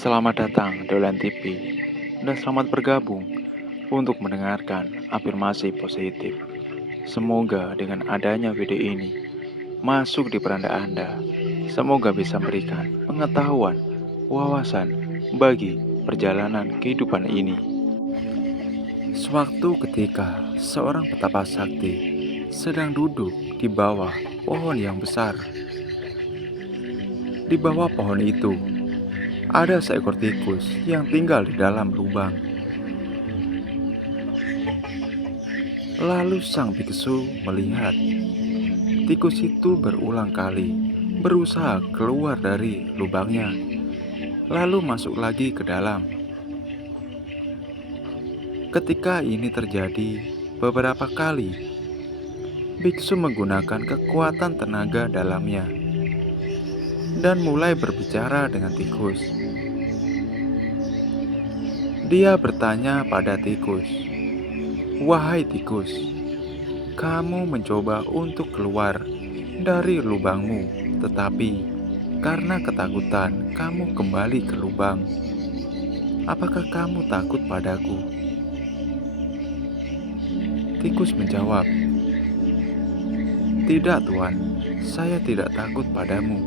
Selamat datang di Olan TV dan selamat bergabung untuk mendengarkan afirmasi positif. Semoga dengan adanya video ini masuk di peranda Anda, semoga bisa memberikan pengetahuan, wawasan bagi perjalanan kehidupan ini. Sewaktu ketika seorang petapa sakti sedang duduk di bawah pohon yang besar. Di bawah pohon itu ada seekor tikus yang tinggal di dalam lubang. Lalu sang biksu melihat tikus itu berulang kali berusaha keluar dari lubangnya, lalu masuk lagi ke dalam. Ketika ini terjadi beberapa kali, biksu menggunakan kekuatan tenaga dalamnya dan mulai berbicara dengan tikus. Dia bertanya pada tikus, "Wahai tikus, kamu mencoba untuk keluar dari lubangmu, tetapi karena ketakutan kamu kembali ke lubang. Apakah kamu takut padaku?" Tikus menjawab, "Tidak, Tuan, saya tidak takut padamu.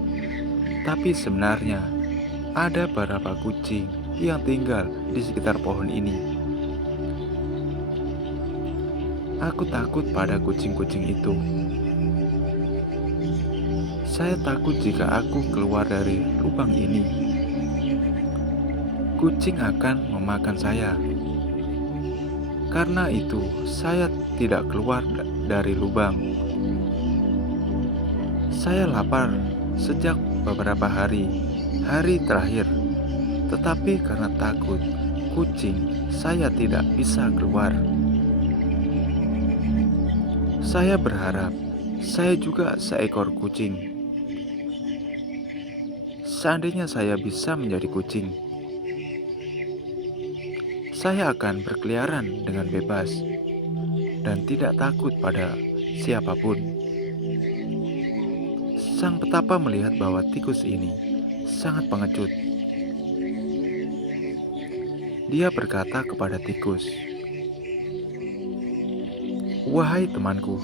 Tapi sebenarnya ada beberapa kucing yang tinggal di sekitar pohon ini. Aku takut pada kucing-kucing itu. Saya takut jika aku keluar dari lubang ini, kucing akan memakan saya. Karena itu, saya tidak keluar dari lubang. Saya lapar sejak beberapa hari terakhir, tetapi karena takut kucing, saya tidak bisa keluar. Saya berharap saya juga seekor kucing. Seandainya saya bisa menjadi kucing, saya akan berkeliaran dengan bebas dan tidak takut pada siapapun." Sang petapa melihat bahwa tikus ini sangat pengecut. Dia berkata kepada tikus, "Wahai temanku,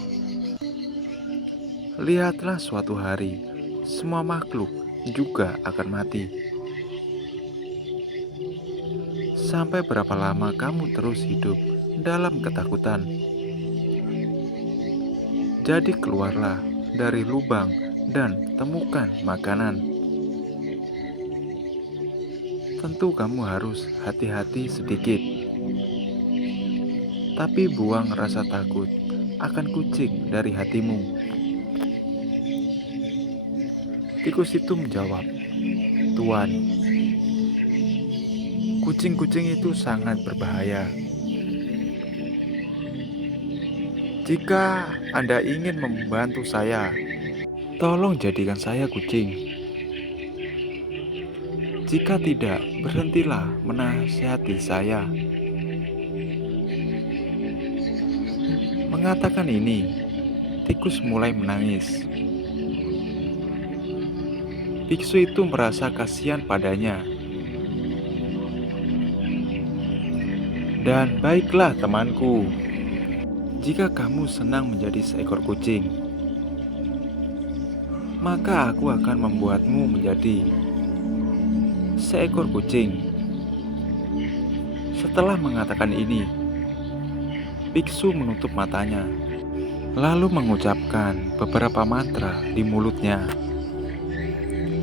lihatlah suatu hari semua makhluk juga akan mati. Sampai berapa lama kamu terus hidup dalam ketakutan? Jadi keluarlah dari lubang dan temukan makanan. Tentu kamu harus hati-hati sedikit, tapi buang rasa takut akan kucing dari hatimu." Tikus itu menjawab, "Tuan, kucing-kucing itu sangat berbahaya. Jika Anda ingin membantu saya, tolong jadikan saya kucing. Jika tidak, berhentilah menasihati saya." Mengatakan ini, tikus mulai menangis. Biksu itu merasa kasihan padanya. "Dan baiklah temanku, jika kamu senang menjadi seekor kucing, maka aku akan membuatmu menjadi seekor kucing." Setelah mengatakan ini, biksu menutup matanya, lalu mengucapkan beberapa mantra di mulutnya.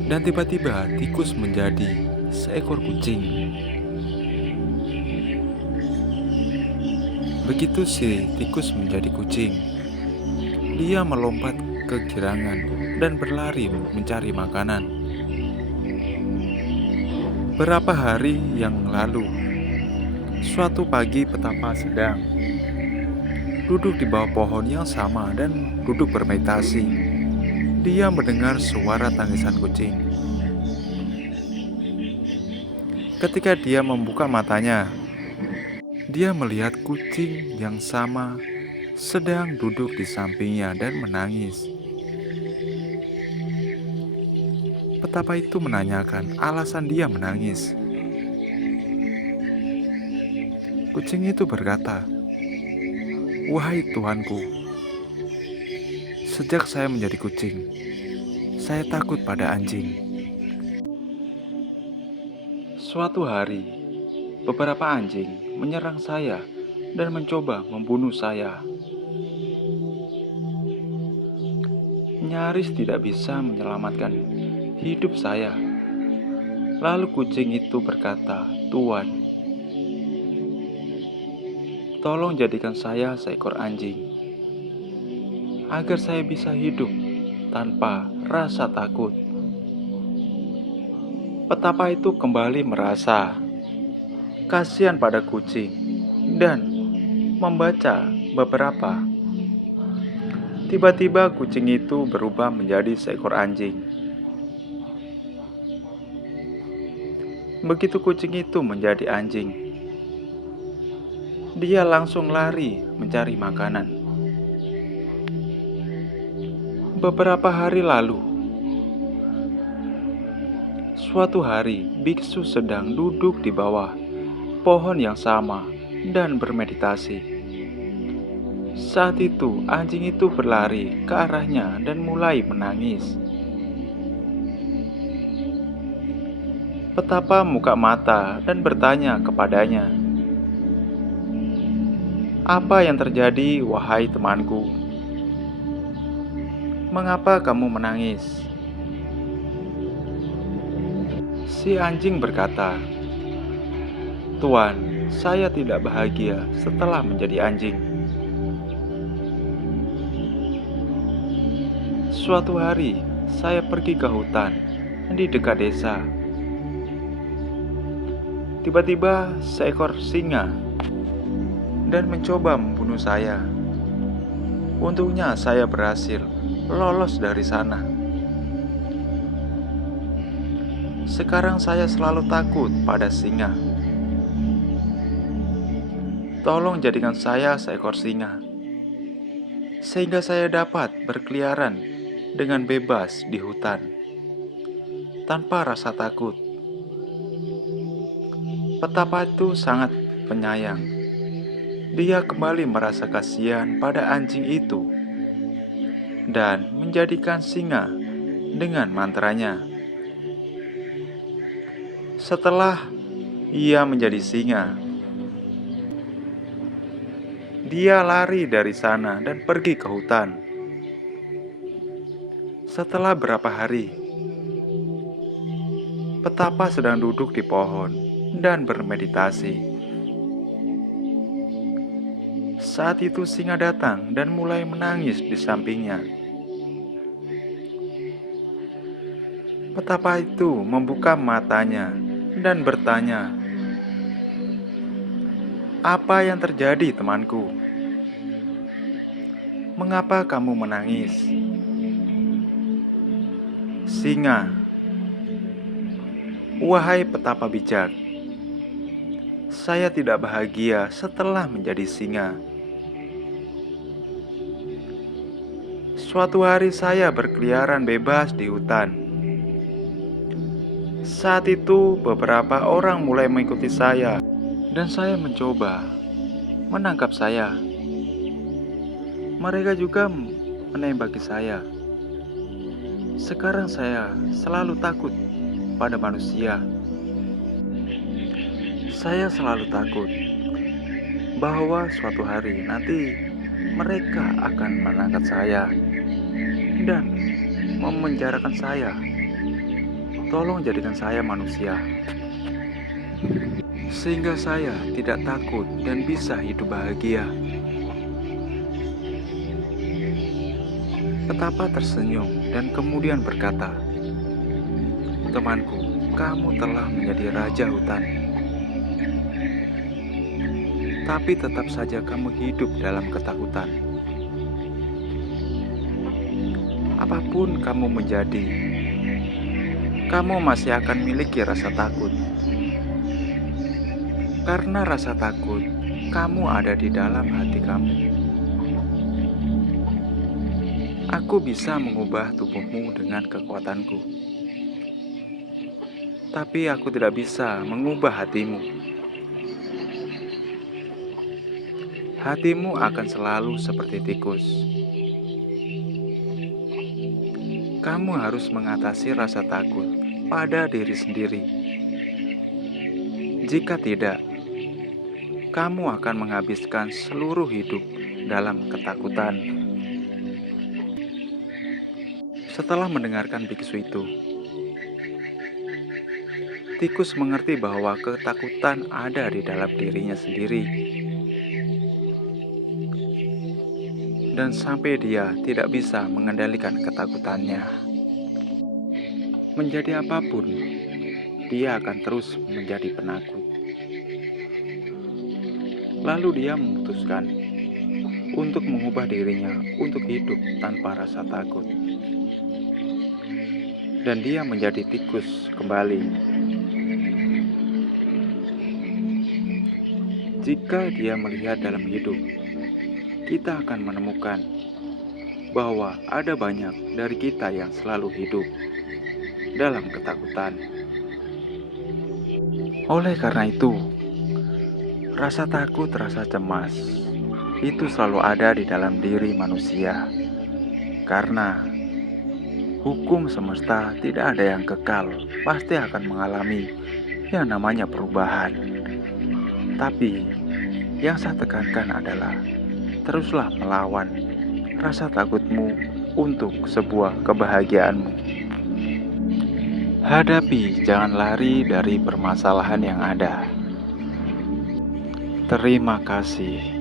Dan tiba-tiba tikus menjadi seekor kucing. Begitu si tikus menjadi kucing, dia melompat ke girangan dan berlari mencari makanan. Beberapa hari yang lalu, suatu pagi petapa sedang duduk di bawah pohon yang sama dan duduk bermeditasi. Dia mendengar suara tangisan kucing. Ketika dia membuka matanya, dia melihat kucing yang sama sedang duduk di sampingnya dan menangis. Petapa itu menanyakan alasan dia menangis. Kucing itu berkata, "Wahai Tuanku, sejak saya menjadi kucing, saya takut pada anjing." Suatu hari, beberapa anjing menyerang saya dan mencoba membunuh saya. Nyaris tidak bisa menyelamatkan hidup saya. Lalu kucing itu berkata, "Tuan, tolong jadikan saya seekor anjing, agar saya bisa hidup tanpa rasa takut." Petapa itu kembali merasa kasihan pada kucing dan membaca beberapa. Tiba-tiba kucing itu berubah menjadi seekor anjing. Begitu kucing itu menjadi anjing, dia langsung lari mencari makanan. Beberapa hari lalu, suatu hari biksu sedang duduk di bawah pohon yang sama dan bermeditasi. Saat itu, anjing itu berlari ke arahnya dan mulai menangis. Petapa buka mata dan bertanya kepadanya, "Apa yang terjadi, wahai temanku? Mengapa kamu menangis?" Si anjing berkata, "Tuan, saya tidak bahagia setelah menjadi anjing. Suatu hari, saya pergi ke hutan di dekat desa. Tiba-tiba seekor singa dan mencoba membunuh saya. Untungnya saya berhasil lolos dari sana. Sekarang saya selalu takut pada singa. Tolong jadikan saya seekor singa, sehingga saya dapat berkeliaran dengan bebas di hutan, tanpa rasa takut." Petapa itu sangat penyayang. Dia kembali merasa kasihan pada anjing itu dan menjadikan singa dengan mantranya. Setelah ia menjadi singa, dia lari dari sana dan pergi ke hutan. Setelah berapa hari, petapa sedang duduk di pohon dan bermeditasi. Saat itu singa datang dan mulai menangis di sampingnya. Petapa itu membuka matanya dan bertanya, "Apa yang terjadi, temanku? Mengapa kamu menangis?" Singa, "Wahai petapa bijak, saya tidak bahagia setelah menjadi singa. Suatu hari saya berkeliaran bebas di hutan. Saat itu beberapa orang mulai mengikuti saya dan saya mencoba menangkap saya. Mereka juga menembaki saya. Sekarang saya selalu takut pada manusia. Saya selalu takut bahwa suatu hari nanti mereka akan menangkap saya dan memenjarakan saya. Tolong jadikan saya manusia, sehingga saya tidak takut dan bisa hidup bahagia." Petapa tersenyum dan kemudian berkata, "Temanku, kamu telah menjadi raja hutan. Tapi tetap saja kamu hidup dalam ketakutan. Apapun kamu menjadi, kamu masih akan memiliki rasa takut. Karena rasa takut, kamu ada di dalam hati kamu. Aku bisa mengubah tubuhmu dengan kekuatanku, tapi aku tidak bisa mengubah hatimu. Hatimu akan selalu seperti tikus. Kamu harus mengatasi rasa takut pada diri sendiri. Jika tidak, kamu akan menghabiskan seluruh hidup dalam ketakutan. Setelah mendengarkan biksu itu, tikus mengerti bahwa ketakutan ada di dalam dirinya sendiri. Dan sampai dia tidak bisa mengendalikan ketakutannya. Menjadi apapun, dia akan terus menjadi penakut. Lalu dia memutuskan untuk mengubah dirinya untuk hidup tanpa rasa takut. Dan dia menjadi tikus kembali. Jika dia melihat dalam hidup, kita akan menemukan bahwa ada banyak dari kita yang selalu hidup dalam ketakutan. Oleh karena itu, rasa takut, rasa cemas, itu selalu ada di dalam diri manusia. Karena hukum semesta tidak ada yang kekal, pasti akan mengalami yang namanya perubahan. Tapi yang saya tekankan adalah teruslah melawan rasa takutmu untuk sebuah kebahagiaanmu. Hadapi, jangan lari dari permasalahan yang ada. Terima kasih.